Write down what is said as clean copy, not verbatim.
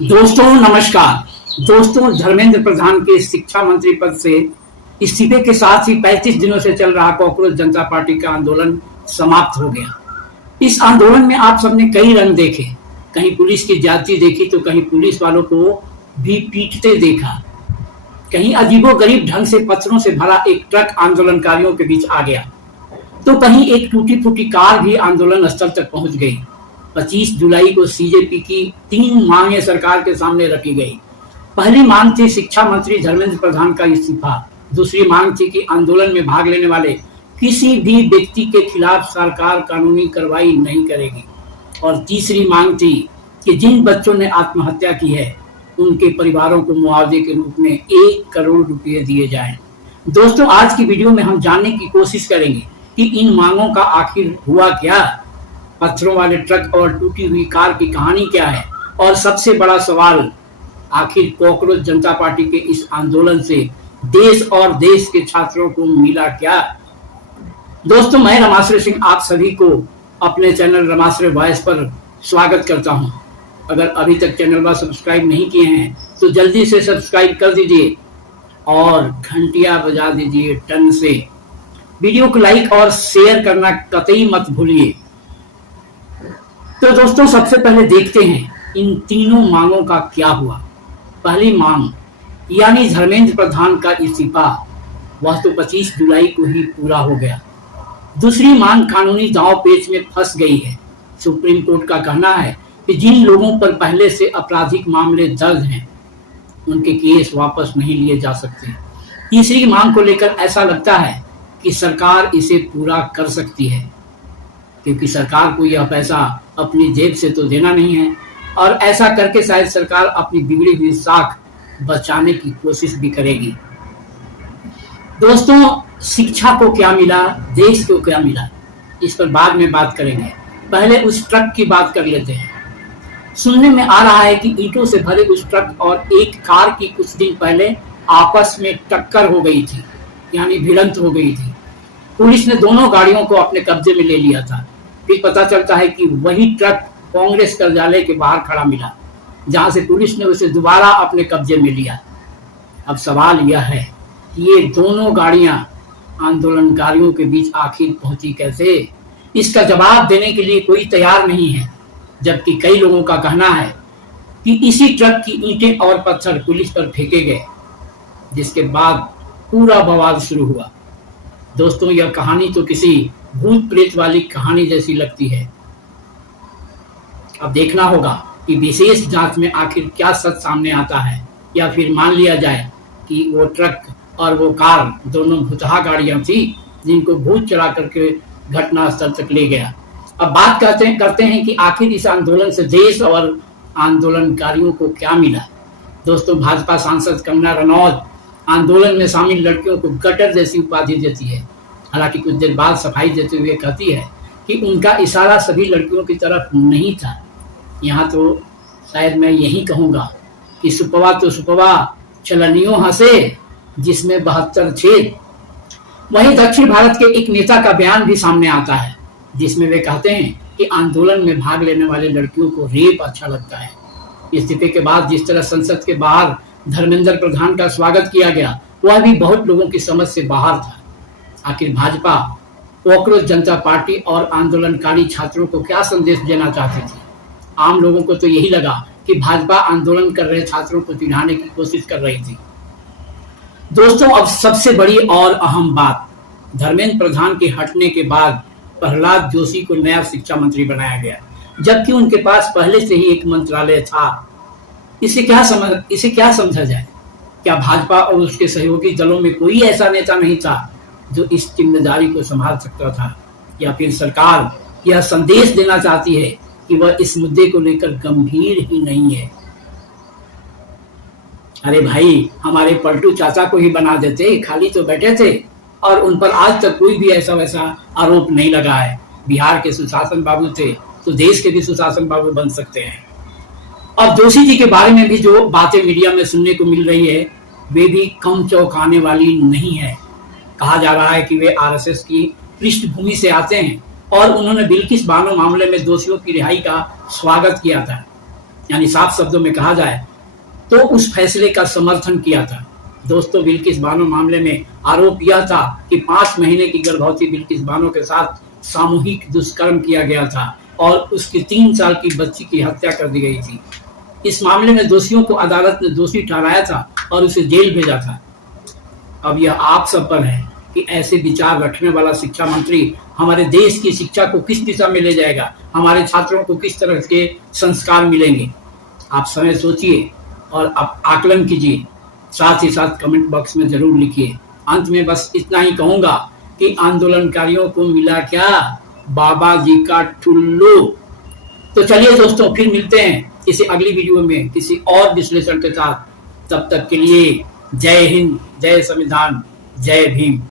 दोस्तों नमस्कार। दोस्तों, धर्मेंद्र प्रधान के शिक्षा मंत्री पद से इस्तीफे के साथ ही 35 दिनों से चल रहा कॉकरोच जनता पार्टी का आंदोलन समाप्त हो गया। इस आंदोलन में आप सबने कई रंग देखे, कहीं पुलिस की ज्यादती देखी तो कहीं पुलिस वालों को भी पीटते देखा, कहीं अजीबोगरीब ढंग से पत्थरों से भरा एक ट्रक आंदोलनकारियों के बीच आ गया, तो कहीं एक टूटी फूटी कार भी आंदोलन स्थल तक पहुंच गई। 25 जुलाई को सीजेपी की 3 मांगें सरकार के सामने रखी गई। पहली मांग थी शिक्षा मंत्री धर्मेंद्र प्रधान का इस्तीफा। दूसरी मांग थी कि आंदोलन में भाग लेने वाले किसी भी व्यक्ति के खिलाफ सरकार कानूनी कार्रवाई नहीं करेगी। और तीसरी मांग थी कि जिन बच्चों ने आत्महत्या की है उनके परिवारों को मुआवजे के रूप में 1 करोड़ रुपए दिए जाएं। दोस्तों, आज की वीडियो में हम जानने की कोशिश करेंगे कि इन मांगों का आखिर हुआ क्या, पत्थरों वाले ट्रक और टूटी हुई कार की कहानी क्या है, और सबसे बड़ा सवाल, आखिर कॉकरोच जनता पार्टी के इस आंदोलन से देश और देश के छात्रों को मिला क्या। दोस्तों, मैं रमाश्रय सिंह आप सभी को अपने चैनल रमाश्रय वॉइस पर स्वागत करता हूं। अगर अभी तक चैनल को सब्सक्राइब नहीं किए हैं तो जल्दी से सब्सक्राइब कर दीजिए और घंटियां बजा दीजिए टन से। वीडियो को लाइक और शेयर करना कतई मत भूलिए। तो दोस्तों, सबसे पहले देखते हैं इन तीनों मांगों का क्या हुआ। पहली मांग यानी धर्मेंद्र प्रधान का इस्तीफा, वह तो 25 जुलाई को ही पूरा हो गया। दूसरी मांग कानूनी दांव पेच में फंस गई है। सुप्रीम कोर्ट का कहना है कि जिन लोगों पर पहले से आपराधिक मामले दर्ज हैं उनके केस वापस नहीं लिए जा सकते। तीसरी मांग को लेकर ऐसा लगता है कि सरकार इसे पूरा कर सकती है, क्योंकि सरकार को यह पैसा अपनी जेब से तो देना नहीं है, और ऐसा करके शायद सरकार अपनी बिगड़ी हुई साख बचाने की कोशिश भी करेगी। दोस्तों, शिक्षा को क्या मिला, देश को क्या मिला, इस पर बाद में बात करेंगे। पहले उस ट्रक की बात कर लेते हैं। सुनने में आ रहा है कि ईंटों से भरे उस ट्रक और एक कार की कुछ दिन पहले आपस में टक्कर हो गई थी, यानी भिड़ंत हो गई थी। पुलिस ने दोनों गाड़ियों को अपने कब्जे में ले लिया था। फिर पता चलता है कि वही ट्रक कांग्रेस कार्यालय के बाहर खड़ा मिला, जहां से पुलिस ने उसे दोबारा अपने कब्जे में लिया। अब सवाल यह है कि ये दोनों गाड़ियां आंदोलनकारियों के बीच आखिर पहुंची कैसे। इसका जवाब देने के लिए कोई तैयार नहीं है, जबकि कई लोगों का कहना है कि इसी ट्रक की ईंटें और पत्थर पुलिस पर फेंके गए, जिसके बाद पूरा बवाल शुरू हुआ। दोस्तों, यह कहानी तो किसी भूत प्रेत वाली कहानी जैसी लगती है। अब देखना होगा कि विशेष जांच में आखिर क्या सच सामने आता है, या फिर मान लिया जाए कि वो ट्रक और वो कार दोनों भुतहा गाड़ियां थी जिनको भूत चढ़ा करके घटना स्थल तक ले गया। अब बात करते हैं कि आखिर इस आंदोलन से देश और आंदोलनकारियों को क्या मिला। दोस्तों, भाजपा सांसद कंगना रनौत आंदोलन में शामिल लड़कियों को गटर जैसी उपाधि देती है। हालांकि कुछ देर बाद सफाई देते हुए कहती है कि उनका इशारा सभी लड़कियों की तरफ नहीं था। यहाँ तो शायद मैं यही कहूँगा कि सुपवा तो सुपवा चलनियों हंसे जिसमें 72 छेद। वहीं दक्षिण भारत के एक नेता का बयान भी सामने आता है, जिसमें वे कहते हैं कि आंदोलन में भाग लेने वाले लड़कियों को रेप अच्छा लगता है। इस्तीफे के बाद जिस तरह संसद के बाहर धर्मेंद्र प्रधान का स्वागत किया गया, वह भी बहुत लोगों की समझ से बाहर था। आखिर भाजपा कॉकरोच जनता पार्टी और आंदोलनकारी छात्रों को क्या संदेश देना चाहती थी। आम लोगों को तो यही लगा कि भाजपा आंदोलन कर रहे छात्रों को चिढ़ाने की कोशिश कर रही थी। दोस्तों, अब सबसे बड़ी और अहम बात, धर्मेंद्र प्रधान के हटने के बाद प्रहलाद जोशी को नया शिक्षा मंत्री बनाया गया, जबकि उनके पास पहले से ही एक मंत्रालय था। इसे क्या समझा जाए। क्या भाजपा और उसके सहयोगी दलों में कोई ऐसा नेता नहीं था जो इस जिम्मेदारी को संभाल सकता था, या फिर सरकार यह संदेश देना चाहती है कि वह इस मुद्दे को लेकर गंभीर ही नहीं है। अरे भाई, हमारे पलटू चाचा को ही बना देते, खाली तो बैठे थे, और उन पर आज तक कोई भी ऐसा वैसा आरोप नहीं लगा है। बिहार के सुशासन बाबू थे तो देश के भी सुशासन बाबू बन सकते हैं। अब जोशी जी के बारे में भी जो बातें मीडिया में सुनने को मिल रही है, वे भी कम चौंकाने वाली नहीं है। कहा जा रहा है कि वे आरएसएस की पृष्ठभूमि से आते हैं और उन्होंने बिल्किस बानो मामले में दोषियों की रिहाई का स्वागत किया था। यानी साफ शब्दों में कहा जाए तो उस फैसले का समर्थन किया था। दोस्तों, बिल्किस बानो मामले में आरोप यह था कि 5 महीने की गर्भवती बिल्किस बानो के साथ सामूहिक दुष्कर्म किया गया था और उसकी 3 साल की बच्ची की हत्या कर दी गई थी। इस मामले में दोषियों को अदालत ने दोषी ठहराया था और उसे जेल भेजा था। अब यह आप सब पर है कि ऐसे विचार रखने वाला शिक्षा मंत्री हमारे देश की शिक्षा को किस दिशा में ले जाएगा, हमारे छात्रों को किस तरह के संस्कार मिलेंगे। आप समय सोचिए और आप आकलन कीजिए, साथ ही साथ कमेंट बॉक्स में जरूर लिखिए। अंत में बस इतना ही कहूंगा कि आंदोलनकारियों को मिला क्या, बाबा जी का ठुल्लू। तो चलिए दोस्तों, फिर मिलते हैं किसी अगली वीडियो में किसी और विश्लेषण के साथ। तब तक के लिए जय हिंद, जय संविधान, जय भीम।